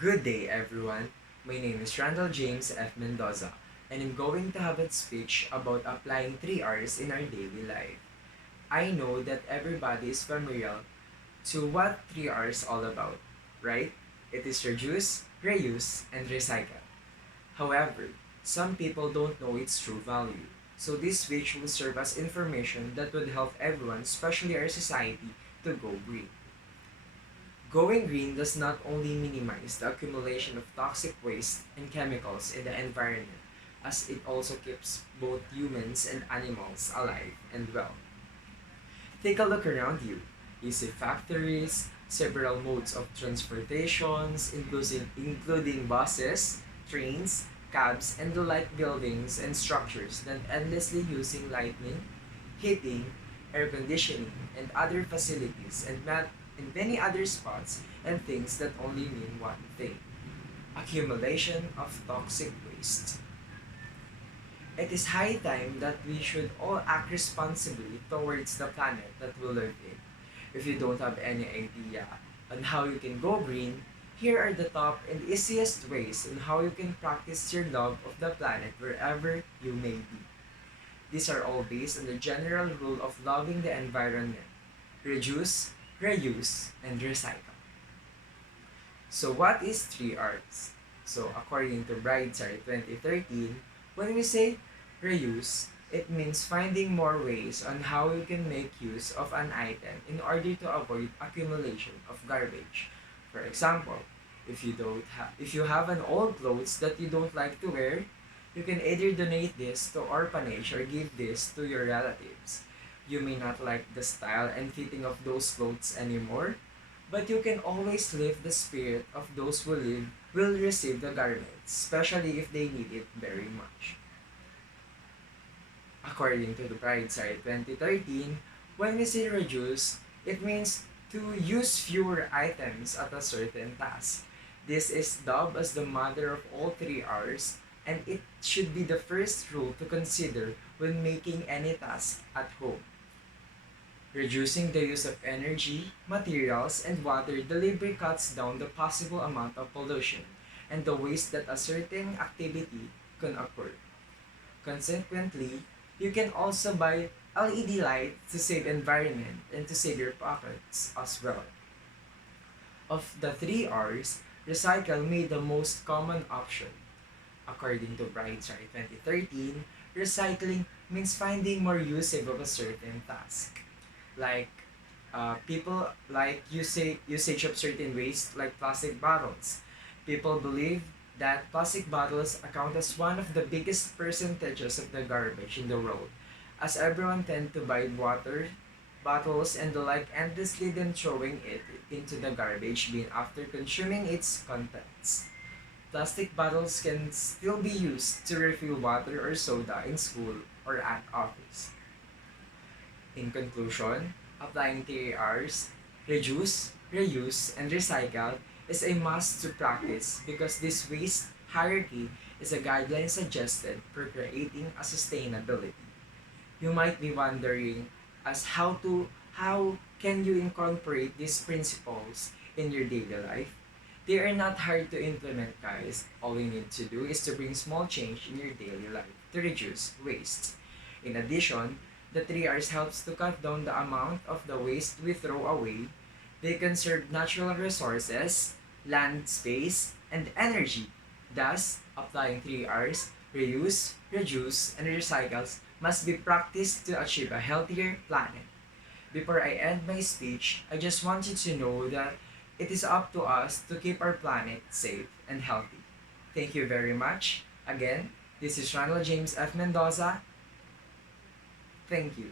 Good day, everyone. My name is Randell James F. Mendoza, and I'm going to have a speech about applying 3 R's in our daily life. I know that everybody is familiar to what 3 R's all about, right? It is reduce, reuse, and recycle. However, some people don't know its true value. So this speech will serve as information that would help everyone, especially our society, to go green. Going green does not only minimize the accumulation of toxic waste and chemicals in the environment, as it also keeps both humans and animals alive and well. Take a look around you. You see factories, several modes of transportations, including buses, trains, cabs, and the like buildings and structures that endlessly using lighting, heating, air conditioning, and other facilities and many other spots and things that only mean one thing: accumulation of toxic waste. It is high time that we should all act responsibly towards the planet that we live in. If you don't have any idea on how you can go green, here are the top and easiest ways on how you can practice your love of the planet wherever you may be. These are all based on the general rule of loving the environment: reduce, reuse, and recycle. So what is 3 R's? So according to Brightside 2013, when we say reuse, it means finding more ways on how you can make use of an item in order to avoid accumulation of garbage. For example, if you have an old clothes that you don't like to wear, you can either donate this to orphanage or give this to your relatives. You may not like the style and fitting of those clothes anymore, but you can always lift the spirit of those who live will receive the garments, especially if they need it very much. According to the Pride Site 2013, when we say reduce, it means to use fewer items at a certain task. This is dubbed as the mother of all 3 R's, and it should be the first rule to consider when making any task at home. Reducing the use of energy, materials, and water deliberately cuts down the possible amount of pollution and the waste that a certain activity can occur. Consequently, you can also buy LED lights to save environment and to save your pockets as well. Of the 3 R's, recycle made the most common option. According to Brightside 2013, recycling means finding more usage of a certain task. Like people like usage of certain waste like plastic bottles. People believe that plastic bottles account as one of the biggest percentages of the garbage in the world, as everyone tend to buy water bottles and the like endlessly then throwing it into the garbage bin after consuming its contents. Plastic bottles can still be used to refill water or soda in school or at office. In conclusion, applying 3 R's, reduce, reuse, and recycle, is a must to practice because this waste hierarchy is a guideline suggested for creating a sustainability. You might be wondering as how can you incorporate these principles in your daily life? They are not hard to implement, guys. All you need to do is to bring small change in your daily life to reduce waste. In addition, the 3 R's helps to cut down the amount of the waste we throw away. They conserve natural resources, land space, and energy. Thus, applying 3 R's, reuse, reduce, and recycles must be practiced to achieve a healthier planet. Before I end my speech, I just want you to know that it is up to us to keep our planet safe and healthy. Thank you very much. Again, this is Randall James F. Mendoza. Thank you.